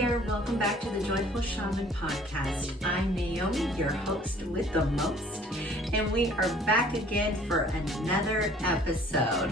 there, welcome back to the Joyful Shaman podcast. I'm Naomi, your host with the most, and we are back again for another episode.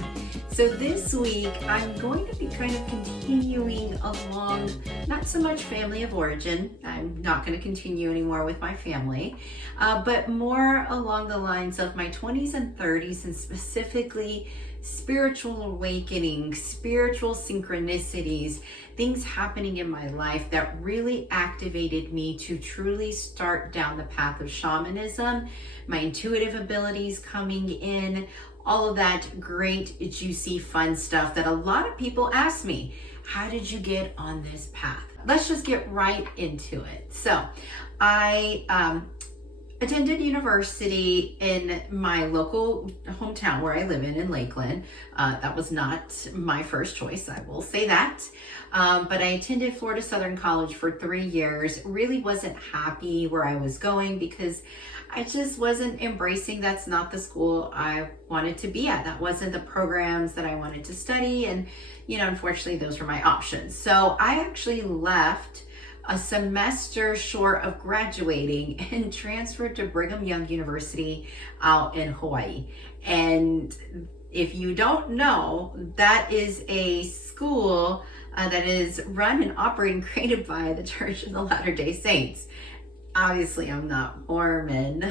So this week, I'm going to be kind of continuing along, not so much family of origin. I'm not going to continue anymore with my family, but more along the lines of my 20s and 30s, and specifically spiritual awakening, spiritual synchronicities, things happening in my life that really activated me to truly start down the path of shamanism, my intuitive abilities coming in, all of that great, juicy, fun stuff that a lot of people ask me, how did you get on this path? Let's just get right into it. So I attended university in my local hometown where I live in Lakeland. That was not my first choice, I will say that. But I attended Florida Southern College for 3 years. Really wasn't happy where I was going because I just wasn't embracing. That's not the school I wanted to be at. That wasn't the programs that I wanted to study. And, unfortunately, those were my options. So I actually left a semester short of graduating and transferred to Brigham Young University out in Hawaii. And if you don't know, that is a school that is run and operated and created by the Church of the Latter-day Saints. Obviously, I'm not Mormon.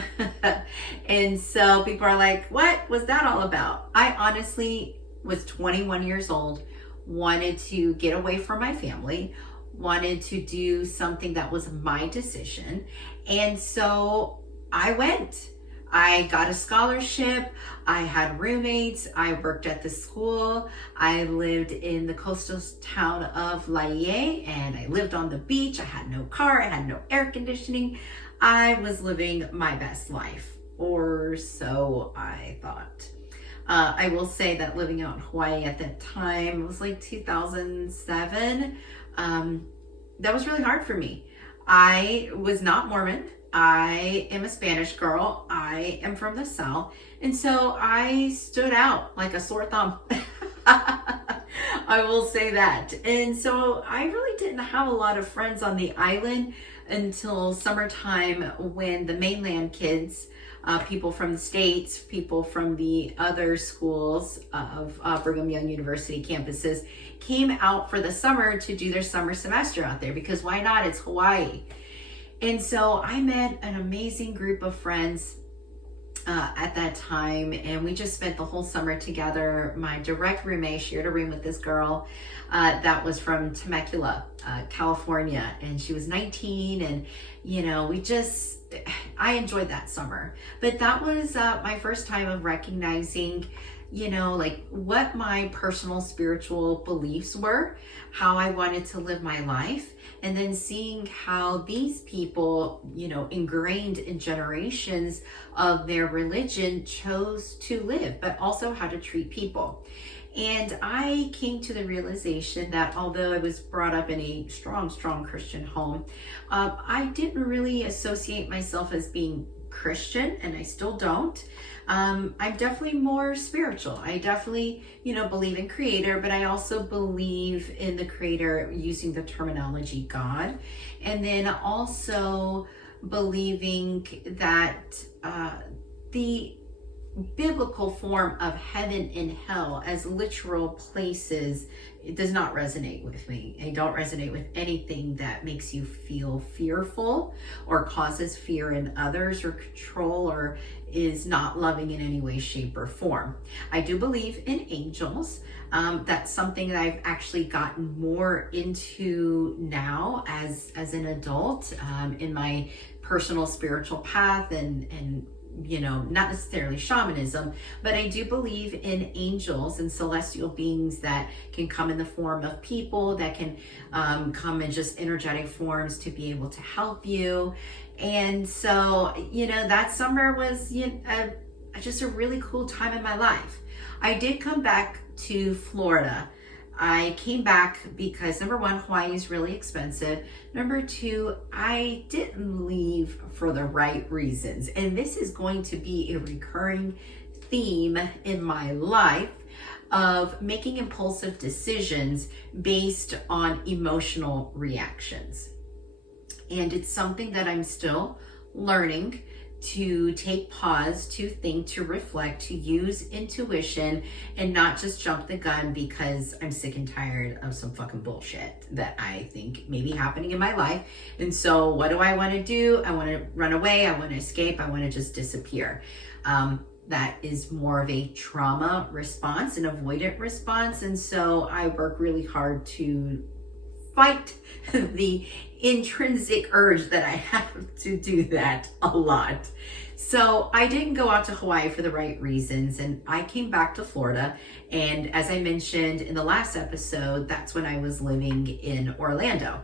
And so people are like, what was that all about? I honestly was 21 years old, wanted to get away from my family, wanted to do something that was my decision. And so I went. I got a scholarship. I had roommates. I worked at the school. I lived in the coastal town of Laie, and I lived on the beach. I had no car. I had no air conditioning. I was living my best life, or so I thought. I will say that living out in Hawaii at that time, it was like 2007. That was really hard for me. I was not Mormon. I am a Spanish girl. I am from the South. And so I stood out like a sore thumb. I will say that. And so I really didn't have a lot of friends on the island until summertime, when the mainland kids, people from the States, people from the other schools of Brigham Young University campuses came out for the summer to do their summer semester out there, because why not? It's Hawaii. And so I met an amazing group of friends at that time, and we just spent the whole summer together. My direct roommate shared a room with this girl that was from Temecula, California, and she was 19, and I enjoyed that summer. But that was my first time of recognizing what my personal spiritual beliefs were, how I wanted to live my life, and then seeing how these people, ingrained in generations of their religion, chose to live, but also how to treat people. And I came to the realization that although I was brought up in a strong Christian home, I didn't really associate myself as being Christian, and I still don't. I'm definitely more spiritual. I definitely, believe in Creator, but I also believe in the Creator using the terminology God. And then also believing that the biblical form of heaven and hell as literal places, it does not resonate with me. I don't resonate with anything that makes you feel fearful or causes fear in others or control or is not loving in any way, shape, or form. I do believe in angels. That's something that I've actually gotten more into now as an adult in my personal spiritual path and not necessarily shamanism, but I do believe in angels and celestial beings that can come in the form of people, that can come in just energetic forms to be able to help you. And so, that summer was just a really cool time in my life. I did come back to Florida. I came back because number one, Hawaii is really expensive. Number two, I didn't leave for the right reasons. And this is going to be a recurring theme in my life of making impulsive decisions based on emotional reactions. And it's something that I'm still learning to take pause, to think, to reflect, to use intuition, and not just jump the gun because I'm sick and tired of some fucking bullshit that I think may be happening in my life. And so what do I want to do? I want to run away. I want to escape. I want to just disappear. That is more of a trauma response, an avoidant response. And so I work really hard to fight the intrinsic urge that I have to do that a lot. So I didn't go out to Hawaii for the right reasons, and I came back to Florida. And as I mentioned in the last episode, that's when I was living in Orlando.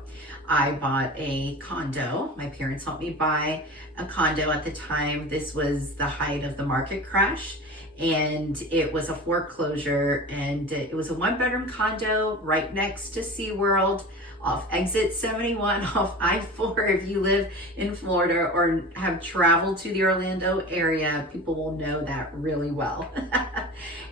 I bought a condo. My parents helped me buy a condo at the time. This was the height of the market crash, and it was a foreclosure, and it was a 1-bedroom condo right next to SeaWorld, off exit 71 off I-4. If you live in Florida or have traveled to the Orlando area, people will know that really well.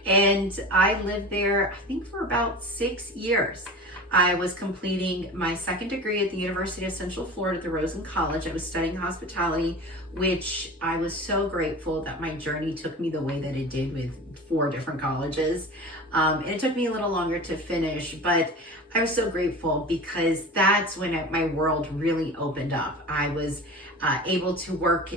And I lived there, I think, for about 6 years. I was completing my 2nd degree at the University of Central Florida at the Rosen College. I was studying hospitality, which I was so grateful that my journey took me the way that it did with 4 different colleges. And it took me a little longer to finish, but I was so grateful because that's when my world really opened up. I was able to work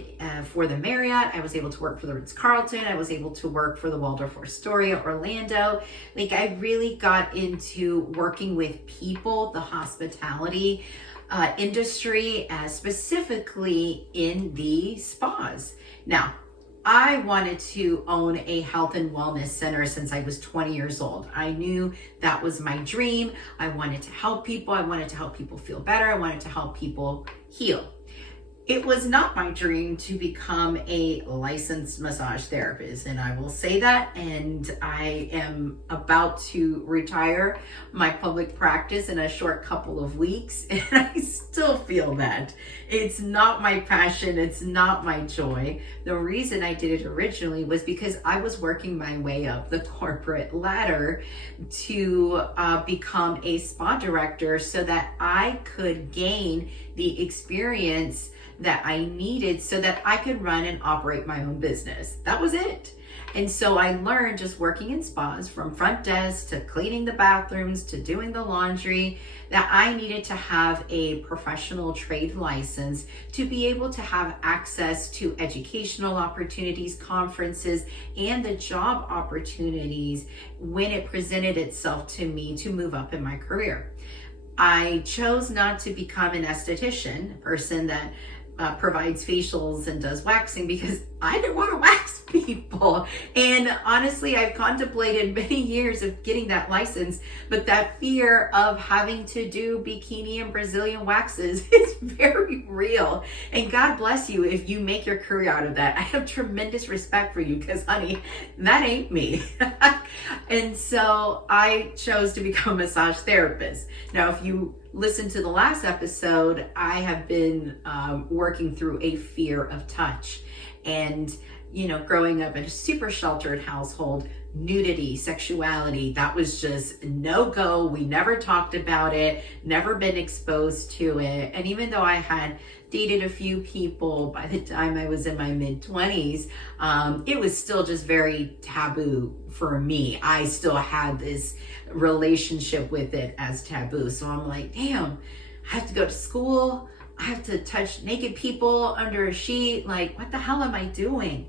for the Marriott. I was able to work for the Ritz-Carlton. I was able to work for the Waldorf Astoria, Orlando. Like, I really got into working with people, the hospitality industry, specifically in the spas. Now, I wanted to own a health and wellness center since I was 20 years old. I knew that was my dream. I wanted to help people. I wanted to help people feel better. I wanted to help people heal. It was not my dream to become a licensed massage therapist, and I will say that, and I am about to retire my public practice in a short couple of weeks, and I still feel that. It's not my passion, it's not my joy. The reason I did it originally was because I was working my way up the corporate ladder to become a spa director so that I could gain the experience that I needed so that I could run and operate my own business. That was it. And so I learned just working in spas, from front desk to cleaning the bathrooms to doing the laundry, that I needed to have a professional trade license to be able to have access to educational opportunities, conferences, and the job opportunities when it presented itself to me to move up in my career. I chose not to become an esthetician, a person that provides facials and does waxing, because I didn't want to wax people. And honestly, I've contemplated many years of getting that license, but that fear of having to do bikini and Brazilian waxes is very real. And God bless you if you make your career out of that. I have tremendous respect for you, because honey, that ain't me. And so I chose to become a massage therapist. Now, if you listen to the last episode, I have been working through a fear of touch. And, you know, growing up in a super sheltered household, nudity, sexuality, that was just no-go. We never talked about it, never been exposed to it. And even though I had dated a few people by the time I was in my mid-20s, it was still just very taboo for me. I still had this relationship with it as taboo. So I'm like, damn, I have to go to school. I have to touch naked people under a sheet. Like, what the hell am I doing?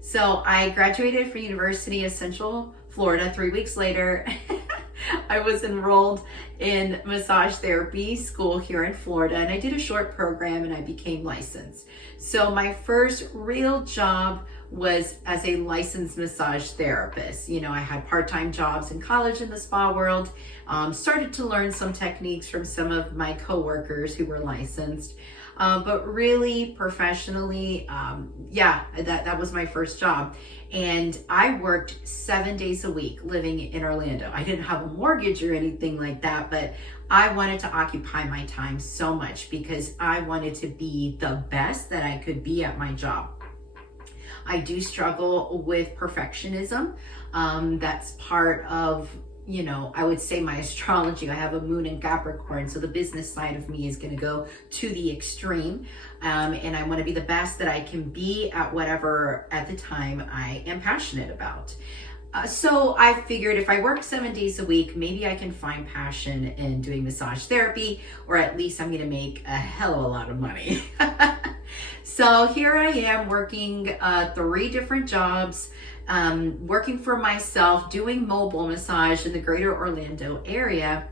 So I graduated from University of Central Florida. 3 weeks later, I was enrolled in massage therapy school here in Florida, and I did a short program and I became licensed. So my first real job was as a licensed massage therapist. You know, I had part-time jobs in college in the spa world, started to learn some techniques from some of my coworkers who were licensed. But really professionally, that was my first job. And I worked 7 days a week living in Orlando. I didn't have a mortgage or anything like that, but I wanted to occupy my time so much because I wanted to be the best that I could be at my job. I do struggle with perfectionism. That's part of, I would say my astrology. I have a moon in Capricorn, so the business side of me is going to go to the extreme. And I want to be the best that I can be at whatever at the time I am passionate about. So I figured if I work 7 days a week, maybe I can find passion in doing massage therapy, or at least I'm going to make a hell of a lot of money. So here I am working 3 different jobs, working for myself, doing mobile massage in the greater Orlando area.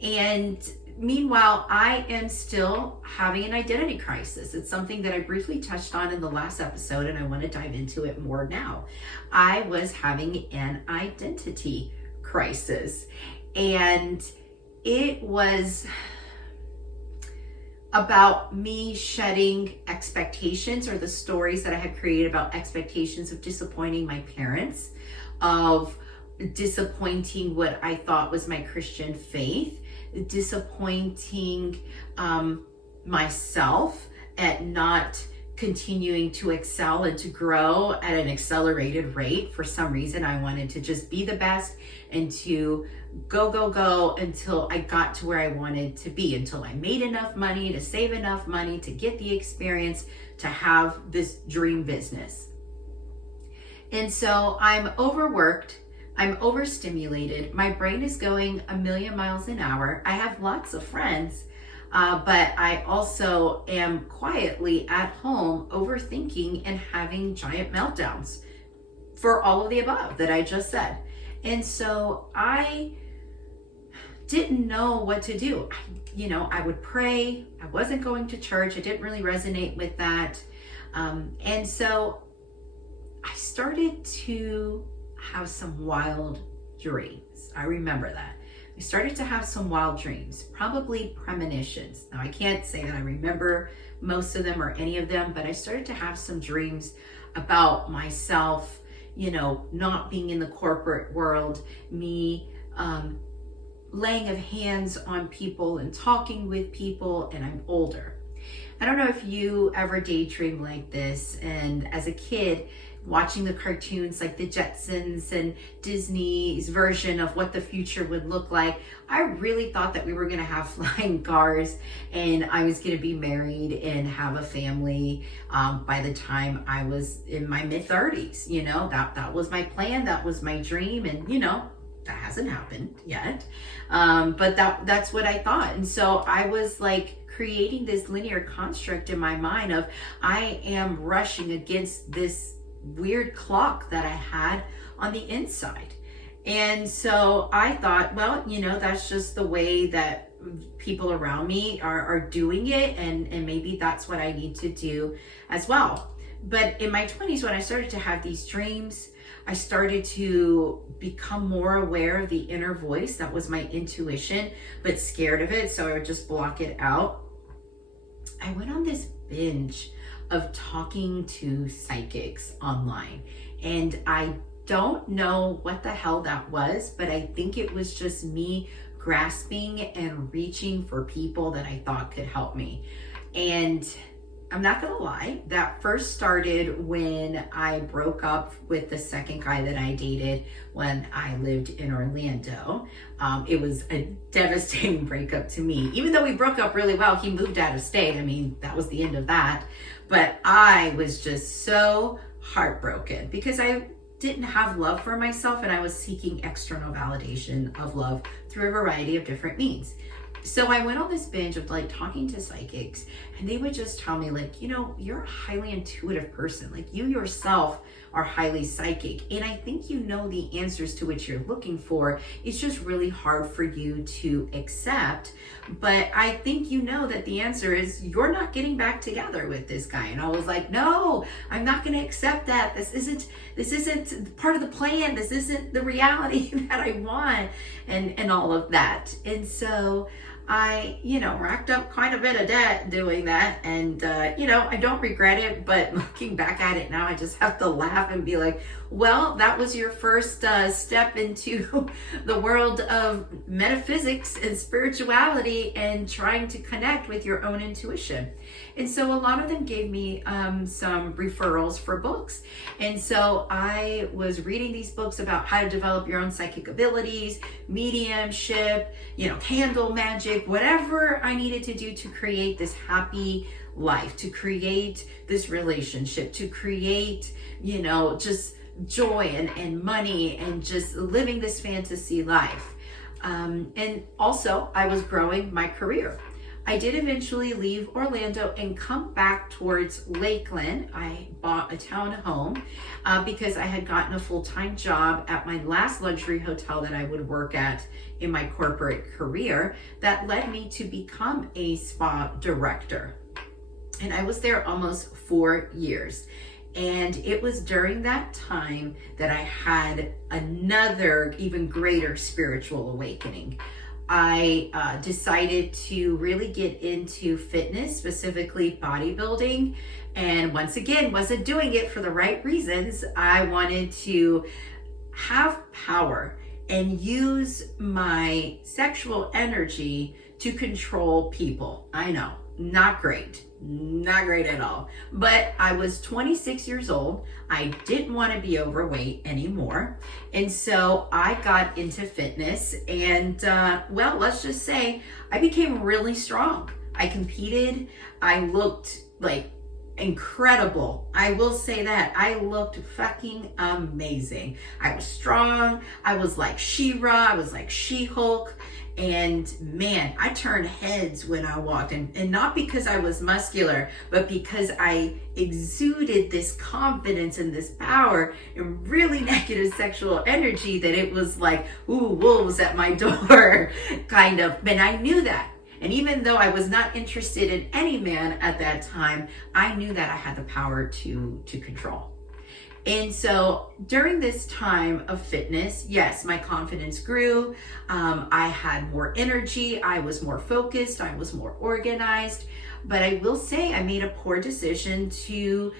And meanwhile, I am still having an identity crisis. It's something that I briefly touched on in the last episode, and I want to dive into it more now. I was having an identity crisis, and it was about me shedding expectations, or the stories that I had created about expectations of disappointing my parents, of disappointing what I thought was my Christian faith, disappointing myself at not continuing to excel and to grow at an accelerated rate. For some reason, I wanted to just be the best and to go until I got to where I wanted to be, until I made enough money to save enough money to get the experience to have this dream business. And so I'm overworked, I'm overstimulated, my brain is going a million miles an hour. I have lots of friends, but I also am quietly at home overthinking and having giant meltdowns for all of the above that I just said. And so I didn't know what to do. I would pray. I wasn't going to church. I didn't really resonate with that. And so I started to have some wild dreams. I remember that. I started to have some wild dreams, probably premonitions. Now, I can't say that I remember most of them or any of them, but I started to have some dreams about myself, not being in the corporate world, me laying of hands on people and talking with people, and I'm older. I don't know if you ever daydream like this, and as a kid, watching the cartoons like the Jetsons and Disney's version of what the future would look like, I really thought that we were going to have flying cars and I was going to be married and have a family by the time I was in my mid-30s. That was my plan, that was my dream, and that hasn't happened yet, but that's what I thought. And so I was like creating this linear construct in my mind of I am rushing against this weird clock that I had on the inside. And so I thought, well, that's just the way that people around me are doing it, and maybe that's what I need to do as well. But in my 20s, when I started to have these dreams, I started to become more aware of the inner voice. That was my intuition, but scared of it, so I would just block it out. I went on this binge of talking to psychics online, and I don't know what the hell that was, but I think it was just me grasping and reaching for people that I thought could help me. And I'm not gonna lie, that first started when I broke up with the second guy that I dated when I lived in Orlando. It was a devastating breakup to me. Even though we broke up really well, he moved out of state. I mean, that was the end of that. But I was just so heartbroken because I didn't have love for myself, and I was seeking external validation of love through a variety of different means. So I went on this binge of like talking to psychics, and they would just tell me like, you're a highly intuitive person. Like, you yourself are highly psychic. And I think the answers to what you're looking for. It's just really hard for you to accept. But I think that the answer is you're not getting back together with this guy. And I was like, no, I'm not going to accept that. This isn't part of the plan. This isn't the reality that I want, and all of that. And so I, racked up quite a bit of debt doing that. And, I don't regret it, but looking back at it now, I just have to laugh and be like, Well, that was your first step into the world of metaphysics and spirituality and trying to connect with your own intuition. And so a lot of them gave me some referrals for books. And so I was reading these books about how to develop your own psychic abilities, mediumship, candle magic, whatever I needed to do to create this happy life, to create this relationship, to create, just joy and money and just living this fantasy life. And also I was growing my career. I did eventually leave Orlando and come back towards Lakeland. I bought a townhome because I had gotten a full-time job at my last luxury hotel that I would work at in my corporate career that led me to become a spa director. And I was there almost 4 years. And it was during that time that I had another even greater spiritual awakening. I decided to really get into fitness, specifically bodybuilding. And once again, wasn't doing it for the right reasons. I wanted to have power and use my sexual energy to control people. I know, not great at all. But I was 26 years old. I didn't want to be overweight anymore. And so I got into fitness and, let's just say I became really strong. I competed. I looked like incredible. I will say that. I looked fucking amazing. I was strong. I was like She-Ra. I was like She-Hulk. And man, I turned heads when I walked, and not because I was muscular, but because I exuded this confidence and this power and really negative sexual energy that it was like, ooh, wolves at my door, kind of. But I knew that. And even though I was not interested in any man at that time, I knew that I had the power to control. And so during this time of fitness, yes, my confidence grew. I had more energy. I was more focused. I was more organized. But I will say I made a poor decision to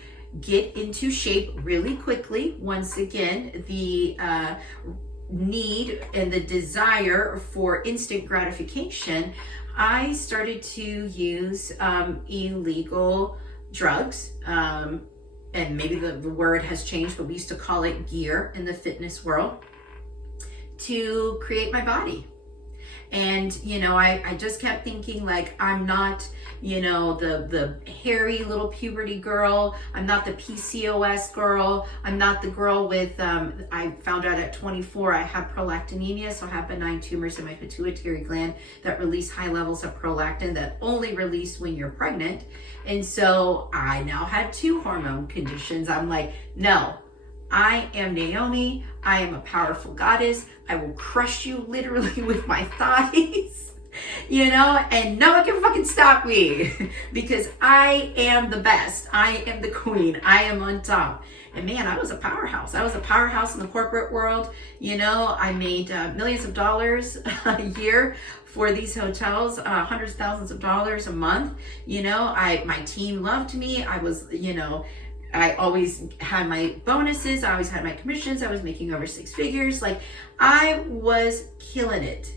get into shape really quickly. Once again, the need and the desire for instant gratification, I started to use illegal drugs. And maybe the word has changed, but we used to call it gear in the fitness world, to create my body. And, I just kept thinking like, I'm not, the hairy little puberty girl. I'm not the PCOS girl. I'm not the girl with, I found out at 24, I have prolactinemia. So I have benign tumors in my pituitary gland that release high levels of prolactin that only release when you're pregnant. And so I now had 2 hormone conditions. I'm like, no, I am Naomi. I am a powerful goddess. I will crush you literally with my thighs, and no one can fucking stop me because I am the best. I am the queen. I am on top. And man, I was a powerhouse. I was a powerhouse in the corporate world. I made millions of dollars a year for these hotels, hundreds of thousands of dollars a month. My team loved me. I was, I always had my bonuses. I always had my commissions. I was making over 6 figures. Like, I was killing it.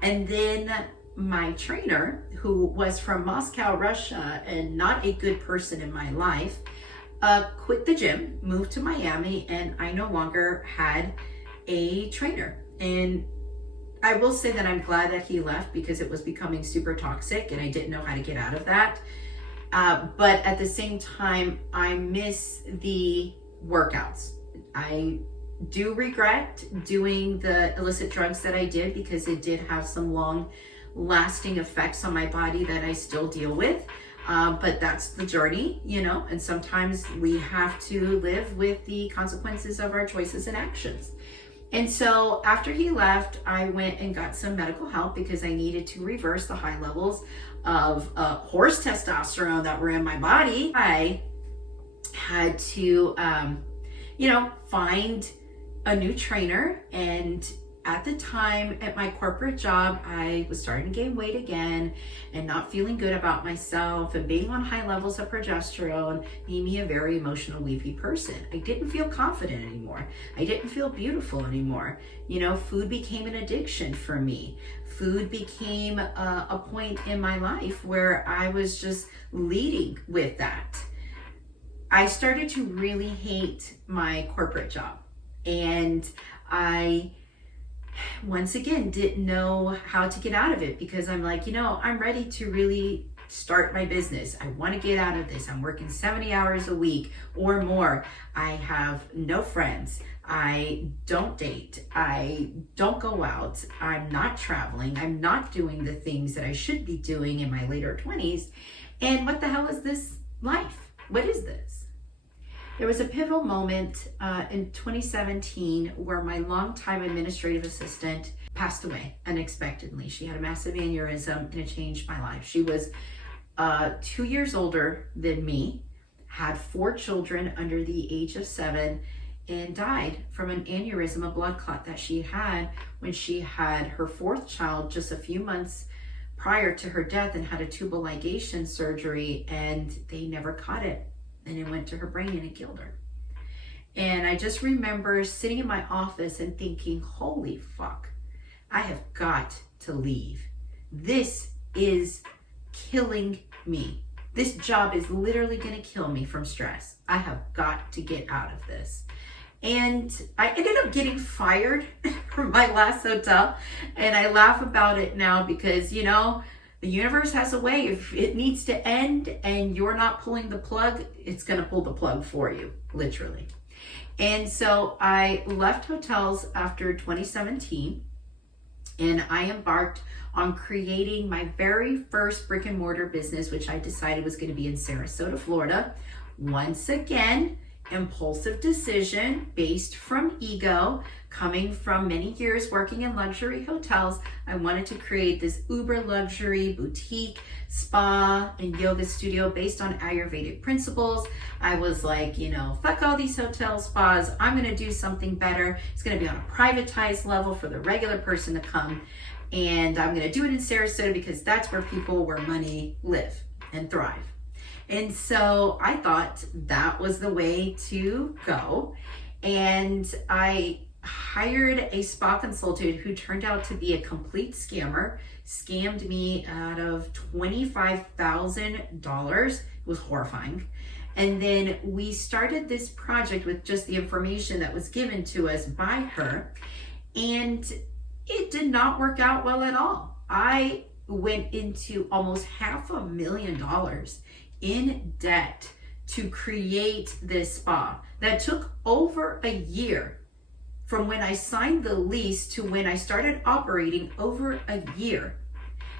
And then my trainer, who was from Moscow, Russia, and not a good person in my life, quit the gym, moved to Miami, and I no longer had a trainer. And I will say that I'm glad that he left because it was becoming super toxic and I didn't know how to get out of that. But at the same time, I miss the workouts. I do regret doing the illicit drugs that I did because it did have some long lasting effects on my body that I still deal with. But that's the journey, and sometimes we have to live with the consequences of our choices and actions. And so after he left, I went and got some medical help because I needed to reverse the high levels of horse testosterone that were in my body. I had to, find a new trainer and at the time at my corporate job, I was starting to gain weight again and not feeling good about myself, and being on high levels of progesterone made me a very emotional, weepy person. I didn't feel confident anymore. I didn't feel beautiful anymore. Food became an addiction for me. Food became a point in my life where I was just leading with that. I started to really hate my corporate job, and I once again didn't know how to get out of it, because I'm like, I'm ready to really start my business. I want to get out of this. I'm working 70 hours a week or more. I have no friends. I don't date. I don't go out. I'm not traveling. I'm not doing the things that I should be doing in my later 20s. And what the hell is this life? What is this? There was a pivotal moment in 2017 where my longtime administrative assistant passed away unexpectedly. She had a massive aneurysm, and it changed my life. She was 2 years older than me, had 4 children under the age of 7, and died from an aneurysm, a blood clot that she had when she had her 4th child just a few months prior to her death, and had a tubal ligation surgery, and they never caught it. And it went to her brain and it killed her. And I just remember sitting in my office and thinking, holy fuck, I have got to leave. This is killing me. This job is literally going to kill me from stress. I have got to get out of this. And I ended up getting fired from my last hotel. And I laugh about it now because, the universe has a way. If it needs to end and you're not pulling the plug, it's going to pull the plug for you, literally. And so I left hotels after 2017, and I embarked on creating my very first brick and mortar business, which I decided was going to be in Sarasota, Florida. Once again, impulsive decision based from ego, coming from many years working in luxury hotels. I wanted to create this uber luxury boutique spa and yoga studio based on Ayurvedic principles. I was like, fuck all these hotel spas. I'm going to do something better. It's going to be on a privatized level for the regular person to come. And I'm going to do it in Sarasota because that's where money live and thrive. And so I thought that was the way to go. And I hired a spa consultant who turned out to be a complete scammer, scammed me out of $25,000. It was horrifying. And then we started this project with just the information that was given to us by her. And it did not work out well at all. I went into almost $500,000 in debt to create this spa that took over a year. From when I signed the lease to when I started operating, over a year.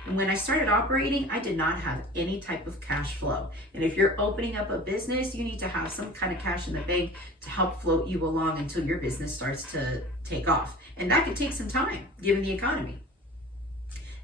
And when I started operating, I did not have any type of cash flow. And if you're opening up a business, you need to have some kind of cash in the bank to help float you along until your business starts to take off. And that could take some time, given the economy.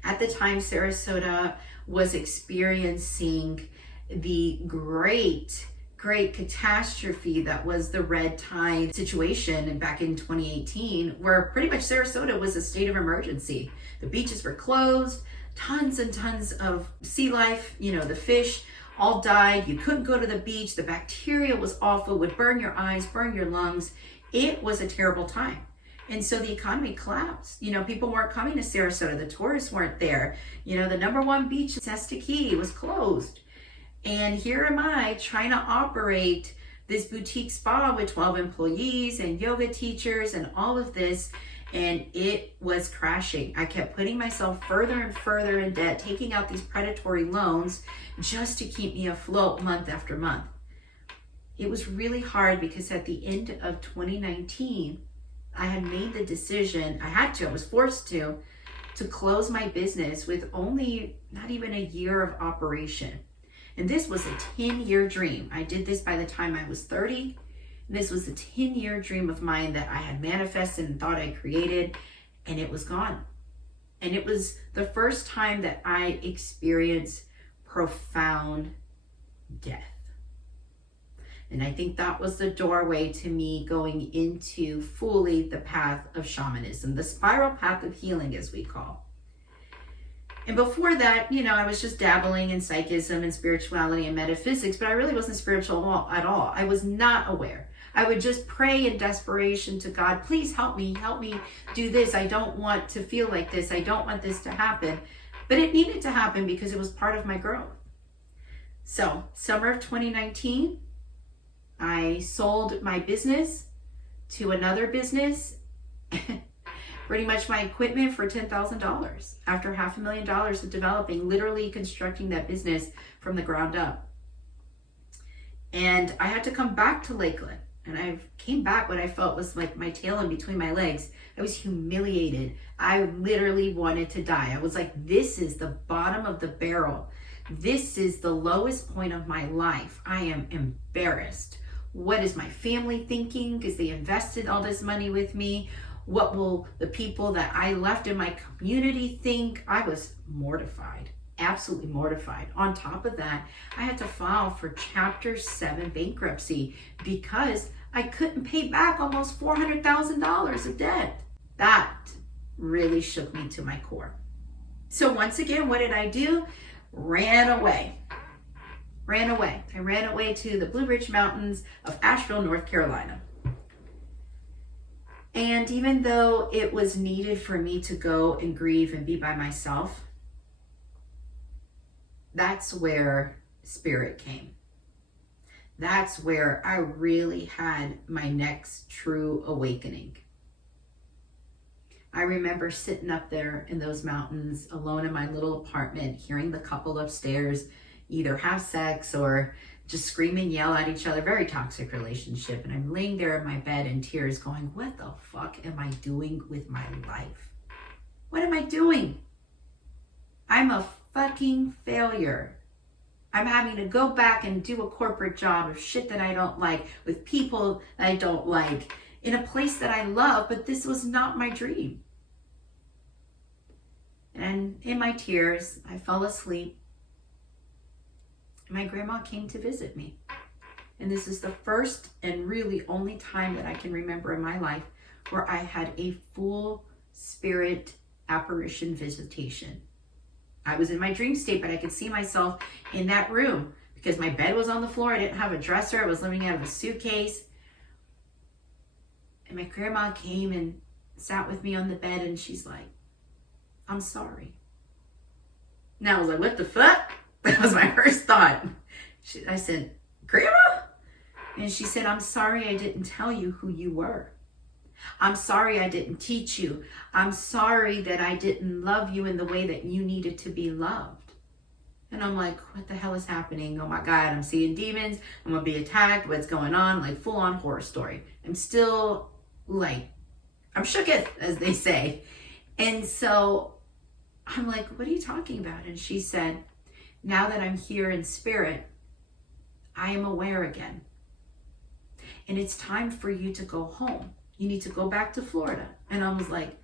At the time, Sarasota was experiencing the great catastrophe that was the red tide situation back in 2018, where pretty much Sarasota was a state of emergency. The beaches were closed, tons and tons of sea life, the fish all died. You couldn't go to the beach. The bacteria was awful, would burn your eyes, burn your lungs. It was a terrible time. And so the economy collapsed. People weren't coming to Sarasota. The tourists weren't there. The number one beach in Siesta Key was closed. And here am I trying to operate this boutique spa with 12 employees and yoga teachers and all of this. And it was crashing. I kept putting myself further and further in debt, taking out these predatory loans just to keep me afloat month after month. It was really hard because at the end of 2019, I had made the decision, I was forced to close my business with only not even a year of operation. And this was a 10-year dream. I did this by the time I was 30. This was a 10-year dream of mine that I had manifested and thought I created, and it was gone. And it was the first time that I experienced profound death. And I think that was the doorway to me going into fully the path of shamanism, the spiral path of healing, as we call. And before that, I was just dabbling in psychism and spirituality and metaphysics, but I really wasn't spiritual at all. I was not aware. I would just pray in desperation to God, please help me do this. I don't want to feel like this. I don't want this to happen. But it needed to happen because it was part of my growth. So, summer of 2019, I sold my business to another business, pretty much my equipment for $10,000 after $500,000 of developing, literally constructing that business from the ground up. And I had to come back to Lakeland. And I came back, what I felt was like my tail in between my legs. I was humiliated. I literally wanted to die. I was like, this is the bottom of the barrel. This is the lowest point of my life. I am embarrassed. What is my family thinking? Because they invested all this money with me. What will the people that I left in my community think? I was mortified. Absolutely mortified. On top of that, I had to file for Chapter 7 bankruptcy because I couldn't pay back almost $400,000 of debt. That really shook me to my core. So once again, what did I do? Ran away. I ran away to the Blue Ridge Mountains of Asheville, North Carolina. And even though it was needed for me to go and grieve and be by myself, that's where spirit came. That's where I really had my next true awakening. I remember sitting up there in those mountains alone in my little apartment, hearing the couple upstairs either have sex or just scream and yell at each other. Very toxic relationship. And I'm laying there in my bed in tears going, what the fuck am I doing with my life? What am I doing? I'm a fucking failure. I'm having to go back and do a corporate job of shit that I don't like, with people that I don't like, in a place that I love, but this was not my dream. And in my tears, I fell asleep. My grandma came to visit me. And this is the first and really only time that I can remember in my life where I had a full spirit apparition visitation. I was in my dream state, but I could see myself in that room because my bed was on the floor. I didn't have a dresser. I was living out of a suitcase. And my grandma came and sat with me on the bed and she's like, I'm sorry. Now I was like, what the fuck? That was my first thought. I said, Grandma? And she said, I'm sorry I didn't tell you who you were. I'm sorry I didn't teach you. I'm sorry that I didn't love you in the way that you needed to be loved. And I'm like, what the hell is happening? Oh my God, I'm seeing demons. I'm going to be attacked. What's going on? Like full on horror story. I'm still like, I'm shooketh, as they say. And so I'm like, what are you talking about? And she said, now that I'm here in spirit, I am aware again. And it's time for you to go home. You need to go back to Florida. And I was like,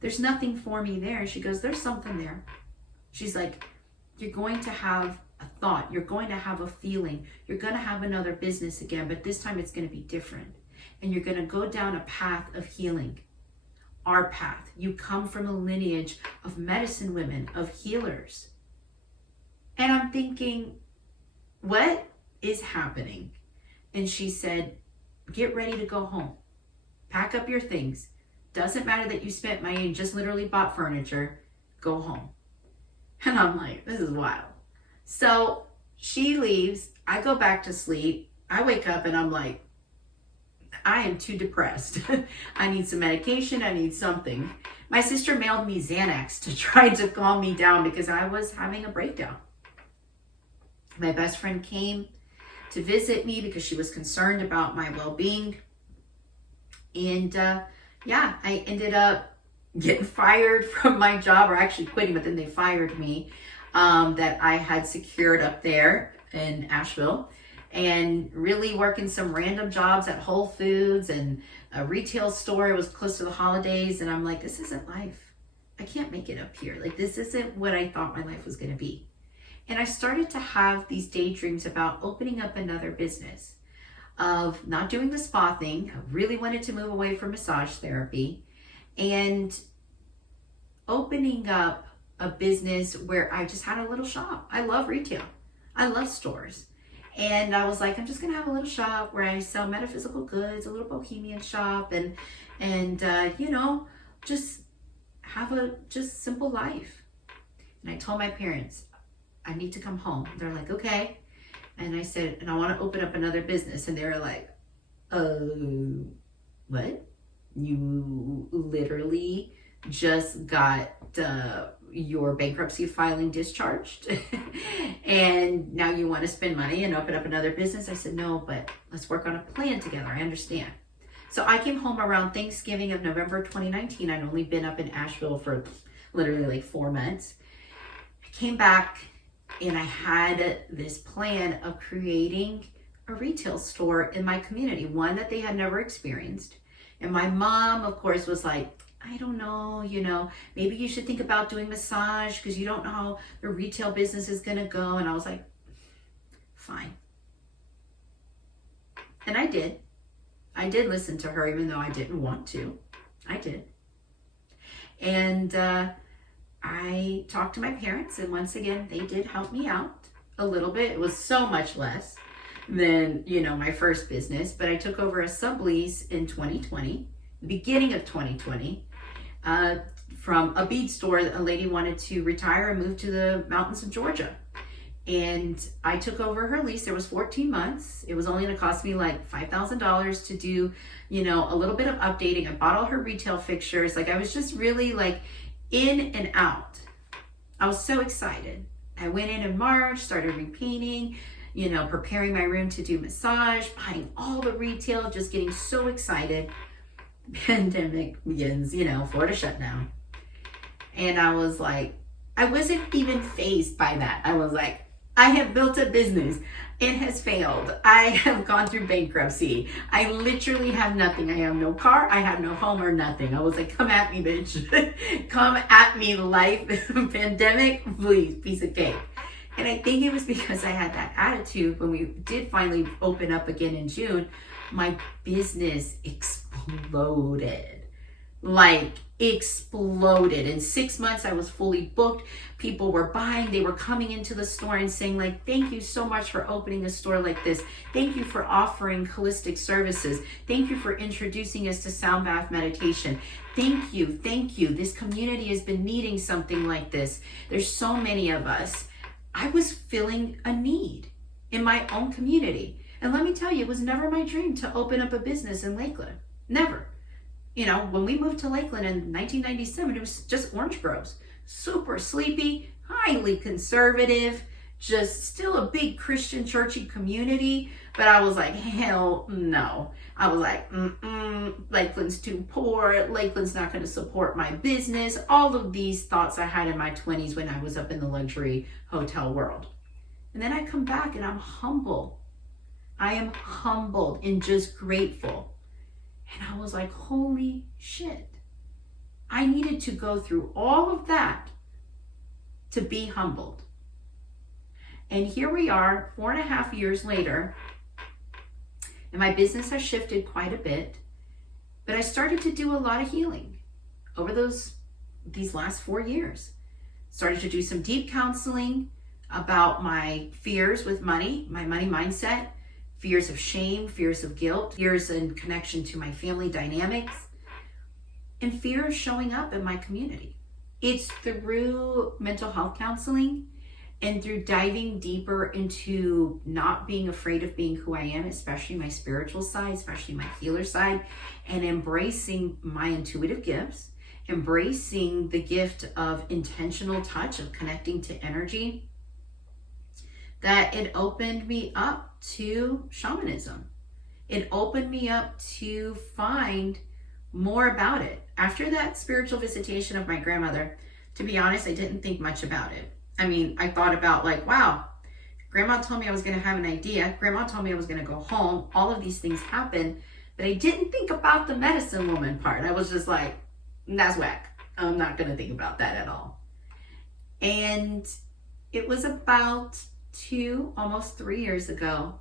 there's nothing for me there. And she goes, there's something there. She's like, you're going to have a thought. You're going to have a feeling. You're going to have another business again, but this time it's going to be different. And you're going to go down a path of healing. Our path. You come from a lineage of medicine women, of healers. And I'm thinking, what is happening? And she said, get ready to go home. Pack up your things. Doesn't matter that you spent money and just literally bought furniture. Go home. And I'm like, this is wild. So she leaves. I go back to sleep. I wake up and I'm like, I am too depressed. I need some medication. I need something. My sister mailed me Xanax to try to calm me down because I was having a breakdown. My best friend came to visit me because she was concerned about my well-being. And I ended up getting fired from my job, or actually quitting, but then they fired me, that I had secured up there in Asheville, and really working some random jobs at Whole Foods and a retail store. It was close to the holidays. And I'm like, this isn't life. I can't make it up here. Like, this isn't what I thought my life was going to be. And I started to have these daydreams about opening up another business. of not doing the spa thing. I really wanted to move away from massage therapy and opening up a business where I just had a little shop. I love retail. I love stores. And I was like, I'm just gonna have a little shop where I sell metaphysical goods, a little bohemian shop, and just have a just simple life. And I told my parents, I need to come home. They're like, okay. And I said, and I want to open up another business. And they were like, what? You literally just got your bankruptcy filing discharged and now you want to spend money and open up another business? I said, no, but let's work on a plan together. I understand. So I came home around Thanksgiving of November 2019. I'd only been up in Asheville for literally like 4 months. I came back and I had this plan of creating a retail store in my community, one that they had never experienced. And my mom, of course, was like, I don't know, maybe you should think about doing massage because you don't know how the retail business is going to go. And I was like, fine. And I did. I did listen to her, even though I didn't want to. I did. And I talked to my parents, and once again, they did help me out a little bit. It was so much less than, my first business, but I took over a sublease in 2020, the beginning of 2020, from a bead store. A lady wanted to retire and move to the mountains of Georgia. And I took over her lease. There was 14 months. It was only going to cost me like $5,000 to do, a little bit of updating. I bought all her retail fixtures. Like I was just really like in and out. I was so excited. I went in March, started repainting, preparing my room to do massage, buying all the retail, just getting so excited. Pandemic begins, Florida shut down. And I was like, I wasn't even fazed by that. I was like, I have built a business. It has failed. I have gone through bankruptcy. I literally have nothing. I have no car. I have no home or nothing. I was like, come at me, bitch. Come at me, life. Pandemic, please, piece of cake. And I think it was because I had that attitude when we did finally open up again in June. My business exploded. Like exploded. In 6 months, I was fully booked. People were buying. They were coming into the store and saying like, thank you so much for opening a store like this. Thank you for offering holistic services. Thank you for introducing us to sound bath meditation. Thank you. Thank you. This community has been needing something like this. There's so many of us. I was filling a need in my own community. And let me tell you, it was never my dream to open up a business in Lakeland. Never. When we moved to Lakeland in 1997, it was just orange groves. Super sleepy, highly conservative, just still a big Christian churchy community. But I was like, hell no. I was like, Lakeland's too poor. Lakeland's not going to support my business. All of these thoughts I had in my 20s when I was up in the luxury hotel world. And then I come back and I'm humble. I am humbled and just grateful. And I was like, holy shit. I needed to go through all of that to be humbled. And here we are 4.5 years later, and my business has shifted quite a bit, but I started to do a lot of healing over these last 4 years. Started to do some deep counseling about my fears with money, my money mindset, fears of shame, fears of guilt, fears in connection to my family dynamics, and fear of showing up in my community. It's through mental health counseling and through diving deeper into not being afraid of being who I am, especially my spiritual side, especially my healer side, and embracing my intuitive gifts, embracing the gift of intentional touch, of connecting to energy, that it opened me up to shamanism. It opened me up to find more about it. After that spiritual visitation of my grandmother, to be honest, I didn't think much about it. I mean, I thought about like, wow, grandma told me I was going to have an idea. Grandma told me I was going to go home. All of these things happened, but I didn't think about the medicine woman part. I was just like, that's whack. I'm not going to think about that at all. And it was about almost 3 years ago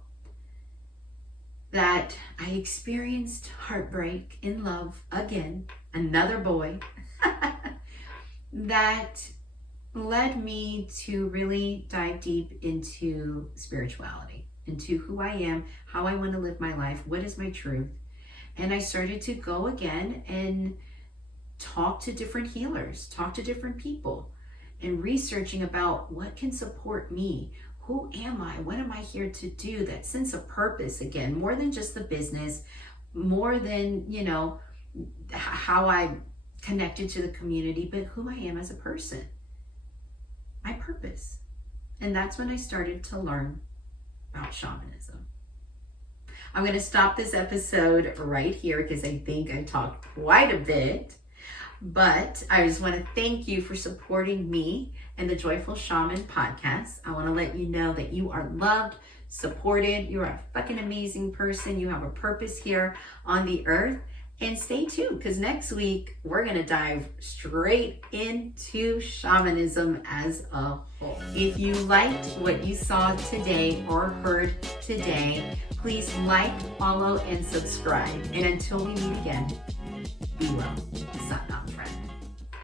that I experienced heartbreak in love again, another boy, that led me to really dive deep into spirituality, into who I am, how I want to live my life, what is my truth. And I started to go again and talk to different healers, talk to different people, and researching about what can support me. Who am I? What am I here to do? That sense of purpose again, more than just the business, more than, how I connected to the community, but who I am as a person, my purpose. And that's when I started to learn about shamanism. I'm going to stop this episode right here because I think I talked quite a bit. But I just want to thank you for supporting me and the Joyful Shaman podcast. I want to let you know that you are loved, supported. You are a fucking amazing person. You have a purpose here on the earth. And stay tuned because next week we're going to dive straight into shamanism as a whole. If you liked what you saw today or heard today, please like, follow, and subscribe. And until we meet again, be well. Satnam.